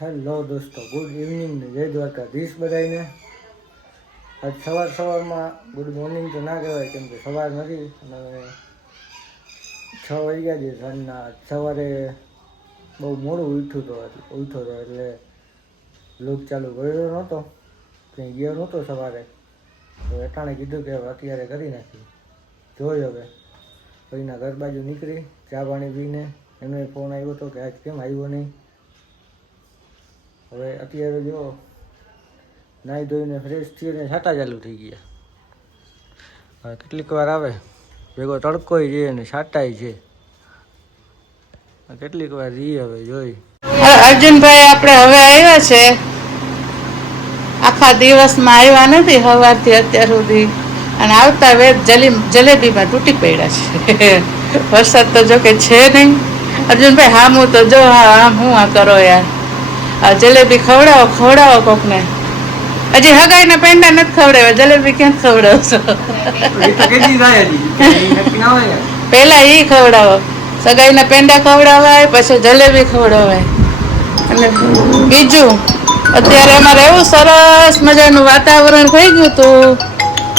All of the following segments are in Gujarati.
હેલો દોસ્તો, ગુડ ઇવનિંગ ને જય દ્વારકાધીશ બધાને. આજ સવારમાં ગુડ મોર્નિંગ તો ના કહેવાય, કેમ કે સવાર નથી અને 6 વાગ્યા છે સાંજના. સવારે બહુ મોડું ઉઠ્યો હતો એટલે બ્લોગ ચાલુ કર્યો નહોતો, કંઈ ગયો નહોતો સવારે. તો એટાણે કીધું કે અત્યારે કરી નાખી. જોઈ હવે ભાઈના ઘર બાજુ નીકળી ચા પાણી પીને એનો ફોન આવ્યો હતો કે આજ કેમ આવ્યો નહીં. હવે અત્યારે જો નાહી ધોઈને ફ્રેશ થઈને છાંટા ચાલુ થઈ ગયા. હવે કેટલીક વાર આવે ભેગો તડકોય છે અને છાંટાય છે, કેટલીક વાર રહીએ. હવે જોઈ અર્જુનભાઈ આપણે હવે આવ્યા છે, આખા દિવસમાં આવ્યા નથી સવારથી અત્યાર સુધી, અને આવતા વેત જલેબીમાં તૂટી પડ્યા છે. વરસાદ તો જો કે છે નહીં. અર્જુનભાઈ હામું તો જો આમ હું આ કરો યાર, જલેબી ખવડાવો કોકને. હજી હગાઈના પેંડા નથી ખવડાવ્યા, જલેબી ક્યાં ખવડાવશો? પેલા ઈ ખવડાવો, સગાઈના પેંડા ખવડાવાય, પછી જલેબી ખવડાવાય. અને બીજું અત્યારે અમારે એવું સરસ મજાનું વાતાવરણ થઈ ગયું હતું,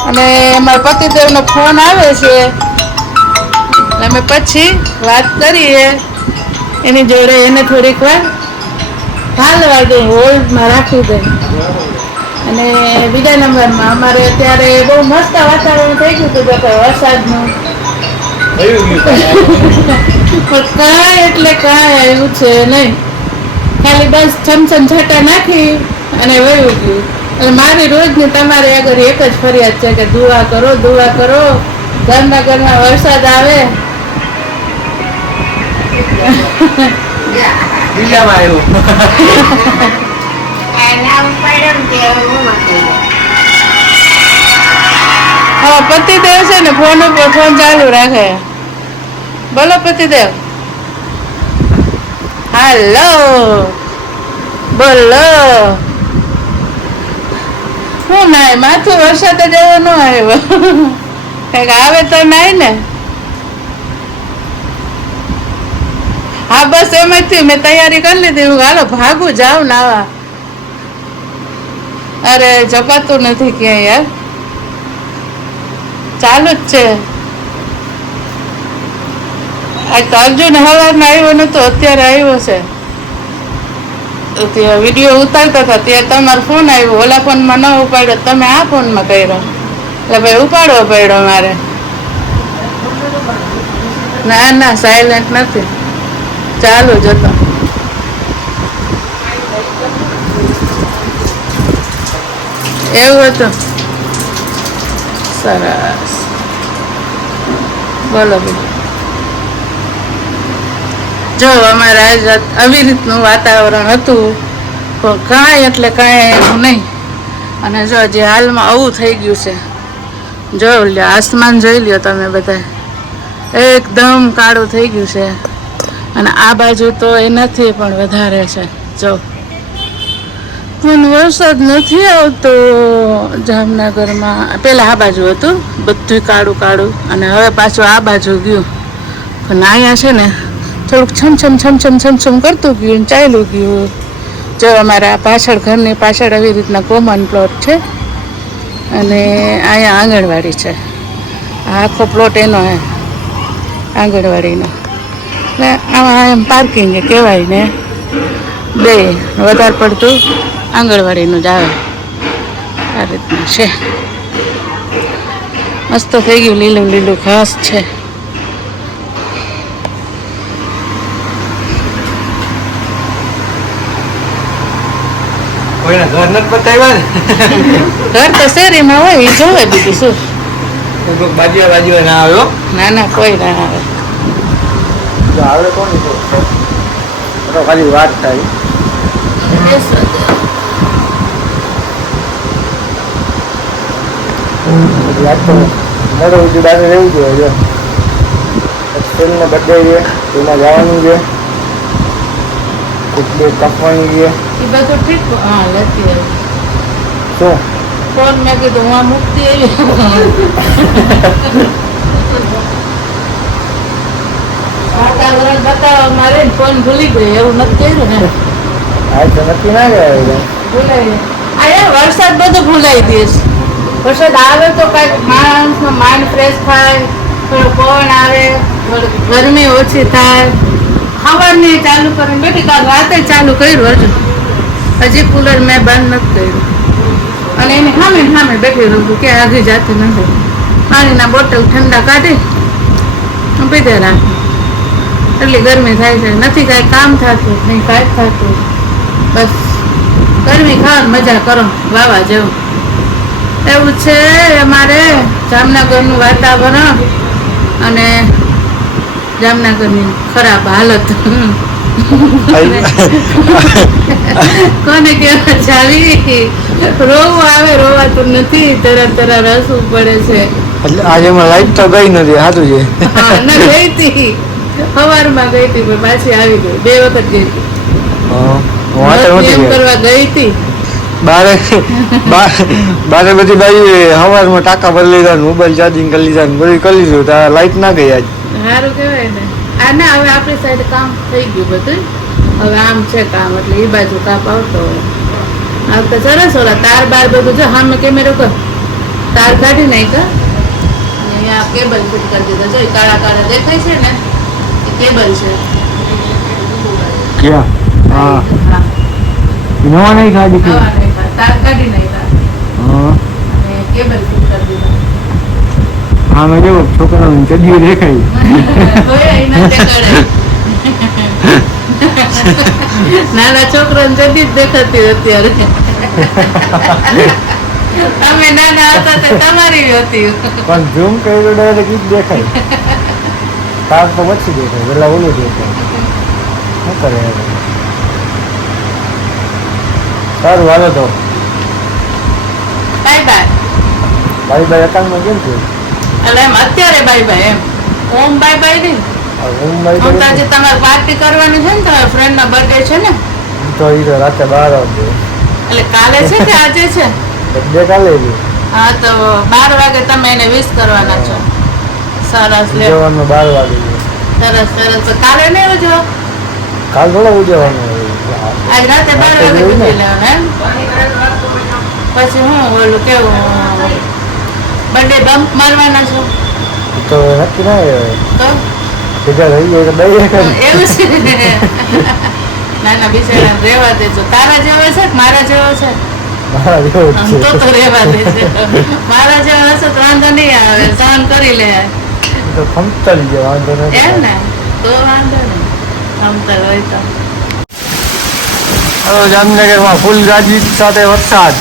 અને અમારા પતિદેવનો ફોન આવે છે, અમે પછી વાત કરીએ એની જોડે. એને થોડીક વાર હાલવા દે, હોલ્ડમાં રાખી દે. અને બીજા નંબરમાં અમારે અત્યારે બહુ મસ્ત વાતાવરણ થઈ ગયું હતું વરસાદનું. કાંઈ એટલે કાંઈ આવ્યું છે નહીં, ખાલી બસ છમછમ છાંટા નાખી અને વયું ગયું. એટલે મારી રોજની તમારે આગળ એક જ ફરિયાદ છે કે દુઆ કરો, ઘરમાં વરસાદ આવે. હા, પતિદેવ છે ને ફોન ઉપર ફોન ચાલુ રાખે. બોલો પતિદેવ. હાલો બોલો. શું નાય માથું વરસાદ જ એવો ન આવ્યો, કઈક આવે તો નાય ને. હા બસ એમ જ થયું, મેં તૈયારી કરી લીધી, હું હાલો ભાગું જાઉં નાવા. અરે જપાતું નથી ક્યાંય યાર, ચાલુ જ છે. આ તો અર્જુન હવારમાં આવ્યો નતો, અત્યારે આવ્યો છે. ત્યાં વિડીયો ઉતારતા હતા ત્યાં તમારો ફોન આવ્યો, ઓલા ફોનમાં ન ઉપાડ્યો, તમે આ ફોનમાં કર્યો, એટલે ભાઈ ઉપાડવો પડ્યો મારે. ના સાયલેન્ટ નથી, ચાલુ જ હતો. એવું હતું, સરસ. બોલો બીજું. જો અમારે આજ આવી રીતનું વાતાવરણ હતું, પણ કાંઈ એટલે કાંઈ એવું નહીં. અને જો જે હાલમાં આવું થઈ ગયું છે, જો લ્યો આસમાન જોઈ લ્યો તમે બધા, એકદમ કાળું થઈ ગયું છે. અને આ બાજુ તો એ નથી પણ વધારે છે જો, પણ વરસાદ નથી આવતો જામનગરમાં. પેલા આ બાજુ હતું બધું કાળું, અને હવે પાછું આ બાજુ ગયું. પણ અહીંયા છે ને થોડુંક છમછમ કરતું ગયું, ચાલ્યું ગયું. જો અમારા પાછળ, ઘરની પાછળ આવી રીતના કોમન પ્લોટ છે, અને અહીંયા આંગણવાડી છે. આ આખો પ્લોટ એનો હે, આંગણવાડીનો. એટલે આમાં એમ પાર્કિંગ કહેવાય ને, બે વધારે પડતું આંગણવાડીનું જ આવે. આ રીતનું છે, મસ્ત થઈ ગયું, લીલું ઘાસ છે. ઘર નથી બતાવ્યા ને, ઘર તો શેરીમાં હોય, એ જોવે બીજું શું. બાજુ ના આવ્યો. ના કોઈ ના આવે. આવે કોણ તો ખાલી વાત થાય. મોડું સુધી બાજુ રહેવું જોઈએ. ફ્રેન્ડને બર્થડે છે, એમાં જવાનું છે, એટલે કાપવાની છે. એ બધું ઠીક. હા લેતી આવી. શું ફોન મેં કીધું હું મૂકતી આવી. વાતાવરણ બતાવવા મારે ફોન ભૂલી ગઈ, એવું નથી કર્યું ને. આજ તો નક્કી ના કહેવાય. ભૂલાઈ અરે વરસાદ બધું ભૂલાઈ દઈશ. વરસાદ આવે તો કાંઈક માણસનો માઇન્ડ ફ્રેશ થાય, થોડો પવન આવે, થોડી ગરમી ઓછી થાય. સવારની ચાલુ કરીને બેઠી, કાલ રાતે ચાલુ કર્યું હજુ. હજી કુલર મેં બંધ નથી કર્યું. અને એની સામે બેઠી રહું છું, ક્યાં આગળ જાતી નથી. પાણીના બોટલ ઠંડા કાઢી પીધે રાખી. એટલી ગરમી થાય છે, નથી કાંઈ કામ થતું, નહીં કાંઈ થતું. બસ ગરમી ખાવાની મજા કરો, વાવા જેવું. એવું છે અમારે જામનગરનું વાતાવરણ અને જામનગરની ખરાબ હાલત. કોને કેવા ચાલી રોવું આવે, રોવાતું નથી, તરત રસવું પડે છે. એટલે આજે એમાં લાઈટ તો ગઈ નથી. સાચું છે. હા ના ગઈ હતી, સવારમાં ગઈ હતી પણ પાછી આવી ગઈ. 2 વખત ગઈ હતી. એમ કરવા ગઈ હતી. બારે બધી બાજુ સવારમાં ટાંકા ભરી લીધા, મોબાઈલ ચાર્જિંગ કરી લીધા, બધું કરી લીધું. ત્યાં લાઈટ ના ગઈ આજ. સારું કહેવાય ને. આ ના હવે આપણી સાઈડ કામ થઈ ગયું બધું. હવે આમ છે કામ, એટલે એ બાજુ કાપ આવતો હોય. આ વખતે સરસ ઓલા તાર બાર બધું જો સામે કેમેરો કર, તાર કાઢી નાખ. અહીંયા કેબલ ફિટ કરી દીધો. જો કાળા કાળા દેખાય છે ને, એ કેબલ છે. ક્યાં? હા, નવા નહીં કાઢી. નવા નાખ્યા, તાર કાઢી નાખ્યા અને કેબલ ફિટ કરી દીધો. હા, મેં જો છોકરાનું ચડ્યું દેખાય. નાના છોકરાને જલ્દી જ દેખાતી અત્યારે. તમે નાના હતા તો તમારી હતી. પણ ઝૂમ કર્યું ડાયરેક્ટ ઈ જ દેખાય. તાર તો પછી દેખાય, પેલા ઓલું દેખાય. શું કરે હવે? સારું, હાલો તો બાય બાય. ભાઈ એકાઉન્ટમાં કેમ છે? એટલે એમ અત્યારે બાય બાય એમ. ઓમ બાય બાય નહીં. હું તો આજે તમારે પાર્ટી કરવાની છે ને, તમારા ફ્રેન્ડનો બર્થડે છે ને? તો ઈ તો રાતે 12 વાગે. એટલે કાલે છે કે આજે છે? બે કાલે છે. હા તો 12 વાગે તમે એને વિશ કરવાના છો. સરસ લે. ઉજવવાનું 12 વાગે છે. સરસ સરસ. તો કાલે નહીં ઉજવો? કાલ થોડો ઉજવવાનું હોય. આજ રાતે 12 વાગે ઉજવી લેવાનું એમ. પછી હું ઓલું કેવું બર્થડે બમ્પ મારવાના છો? તો નક્કી ના હોય. તો ભેગા થઈ જાય તો દઈ એવું છે. ના ના બિચારા રહેવા દેજો. તારા જેવો છે કે મારા જેવો છે? મારા જેવું જ છે. તો રહેવા દેજે. મારા જેવો હશે તો વાંધો નહીં આવે, સહન કરી લે. તો ખમતરી છે, વાંધો નથી. એમ ને તો વાંધો નહીં, સમતલ હોય તો. હવે જામનગરમાં ફૂલ ગાજવીજ સાથે વરસાદ.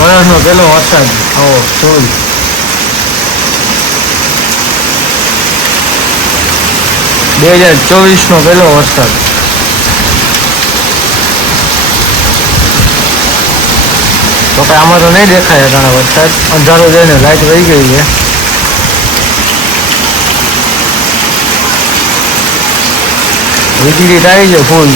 વરસનો પેલો વરસાદ આવો જોઈ. 2024નો પહેલો વરસાદ. તો કે આમાં તો નહીં દેખાય ઘણા વરસાદ. અંધારો જઈને લાઈટ વહી ગઈ છે. વીજળી તારી છે ફૂલ.